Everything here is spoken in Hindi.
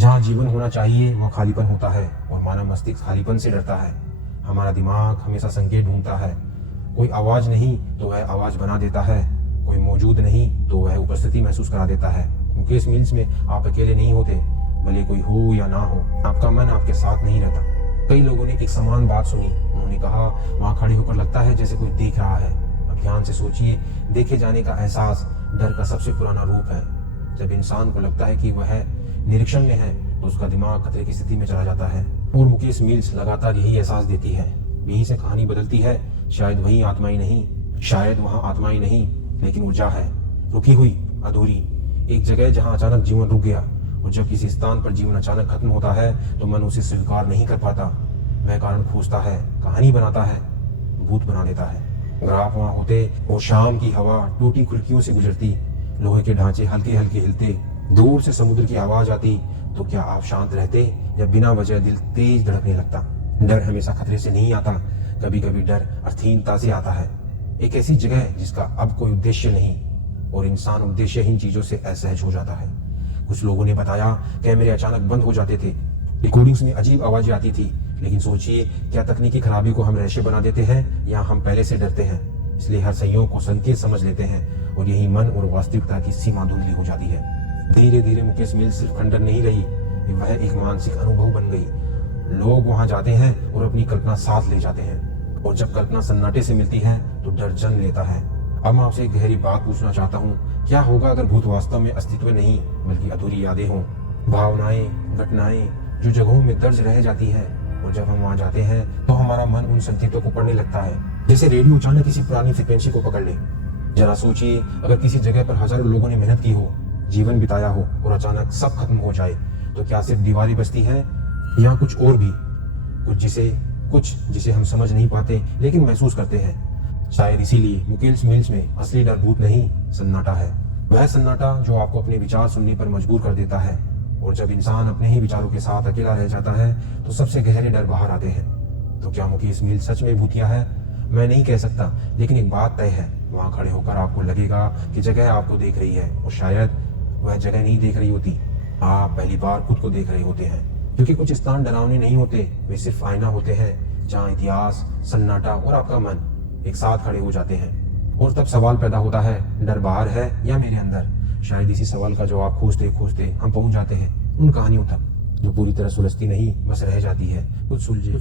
जहाँ जीवन होना चाहिए वहाँ खालीपन होता है और मानव मस्तिष्क खालीपन से डरता है। हमारा दिमाग हमेशा संकेत ढूंढता है। कोई आवाज नहीं तो वह आवाज बना देता है, कोई मौजूद नहीं तो वह उपस्थिति महसूस करा देता है। मुकेश मिल्स में आप अकेले नहीं होते, भले कोई हो या ना हो, आपका मन आपके साथ नहीं रहता। कई लोगों ने एक समान बात सुनी। उन्होंने कहा, वहाँ खड़े होकर लगता है जैसे कोई देख रहा है। अब ध्यान से सोचिए, देखे जाने का एहसास डर का सबसे पुराना रूप है। जब इंसान को लगता है कि वह निरीक्षण में है तो उसका दिमाग खतरे की स्थिति में चला जाता है। और मुकेश मिल्स लगातार यही एहसास देती है। यहीं से कहानी बदलती है। शायद वही आत्मा ही नहीं, शायद वहाँ आत्मा ही नहीं, लेकिन ऊर्जा है, रुकी हुई, अधूरी, एक जगह जहाँ अचानक जीवन रुक गया। और जब किसी स्थान पर जीवन अचानक खत्म होता है तो मन उसे स्वीकार नहीं कर पाता। वह कारण खोजता है, कहानी बनाता है, भूत बना देता है। अगर आप वहाँ होते और शाम की हवा टूटी खिड़कियों से गुजरती, लोहे के ढांचे हल्के हल्के हिलते, दूर से समुद्र की आवाज आती, तो क्या आप शांत रहते या बिना वजह दिल तेज धड़कने लगता? डर हमेशा खतरे से नहीं आता, कभी कभी डर अर्थहीनता से आता है। एक ऐसी जगह जिसका अब कोई उद्देश्य नहीं, और इंसान उद्देश्यहीन चीजों से असहज हो जाता है। कुछ लोगों ने बताया कैमरे अचानक बंद हो जाते थे, रिकॉर्डिंग्स में अजीब आवाजें आती थी। लेकिन सोचिए, क्या तकनीकी खराबी को हम रहस्य बना देते हैं या हम पहले से डरते हैं, इसलिए हर संयोग को संकेत समझ लेते हैं, और यही मन और वास्तविकता की सीमा धुंधली हो जाती है। धीरे धीरे मुकेश मिल्स सिर्फ खंडन नहीं रही, वह एक मानसिक अनुभव बन गई। लोग वहां जाते हैं और अपनी कल्पना साथ ले जाते हैं, और जब कल्पना सन्नाटे से मिलती है तो डर जन्म लेता है। अब मैं आपसे एक गहरी बात पूछना चाहता हूँ, क्या होगा अगर भूत वास्तव में अस्तित्व नहीं बल्कि अधूरी यादें हों, भावनाएं, घटनाएं जो जगहों में दर्ज रह जाती है, और जब हम वहां जाते हैं तो हमारा मन उन संकेतों को पढ़ने लगता है, जैसे रेडियो अचानक किसी पुरानी फ्रिक्वेंसी को पकड़ ले। जरा सोचिए, अगर किसी जगह पर हजारों लोगों ने मेहनत की हो, जीवन बिताया हो, और अचानक सब खत्म हो जाए, तो क्या सिर्फ दीवारें बचती है या कुछ और भी, कुछ जिसे हम समझ नहीं पाते लेकिन महसूस करते हैं। शायद इसीलिए मुकेश मिल्स में असली डर भूत नहीं, सन्नाटा है। वह सन्नाटा जो आपको अपने विचार सुनने पर मजबूर कर देता है, और जब इंसान अपने ही विचारों के साथ अकेला रह जाता है तो सबसे गहरे डर बाहर आते हैं। तो क्या मुकेश मिल्स सच में भूतिया है? मैं नहीं कह सकता, लेकिन एक बात तय है, वहां खड़े होकर आपको लगेगा कि जगह आपको देख रही है, और शायद वह जगह नहीं देख रही होती, आप पहली बार खुद को देख रहे होते हैं। क्योंकि कुछ स्थान डरावने नहीं होते, वे सिर्फ आईना होते हैं, जहाँ इतिहास, सन्नाटा और आपका मन एक साथ खड़े हो जाते हैं। और तब सवाल पैदा होता है, डर बाहर है या मेरे अंदर? शायद इसी सवाल का जवाब खोजते खोजते हम पहुंच जाते हैं उन कहानियों तक जो पूरी तरह सुलझती नहीं, बस रह जाती है कुछ सुलझे।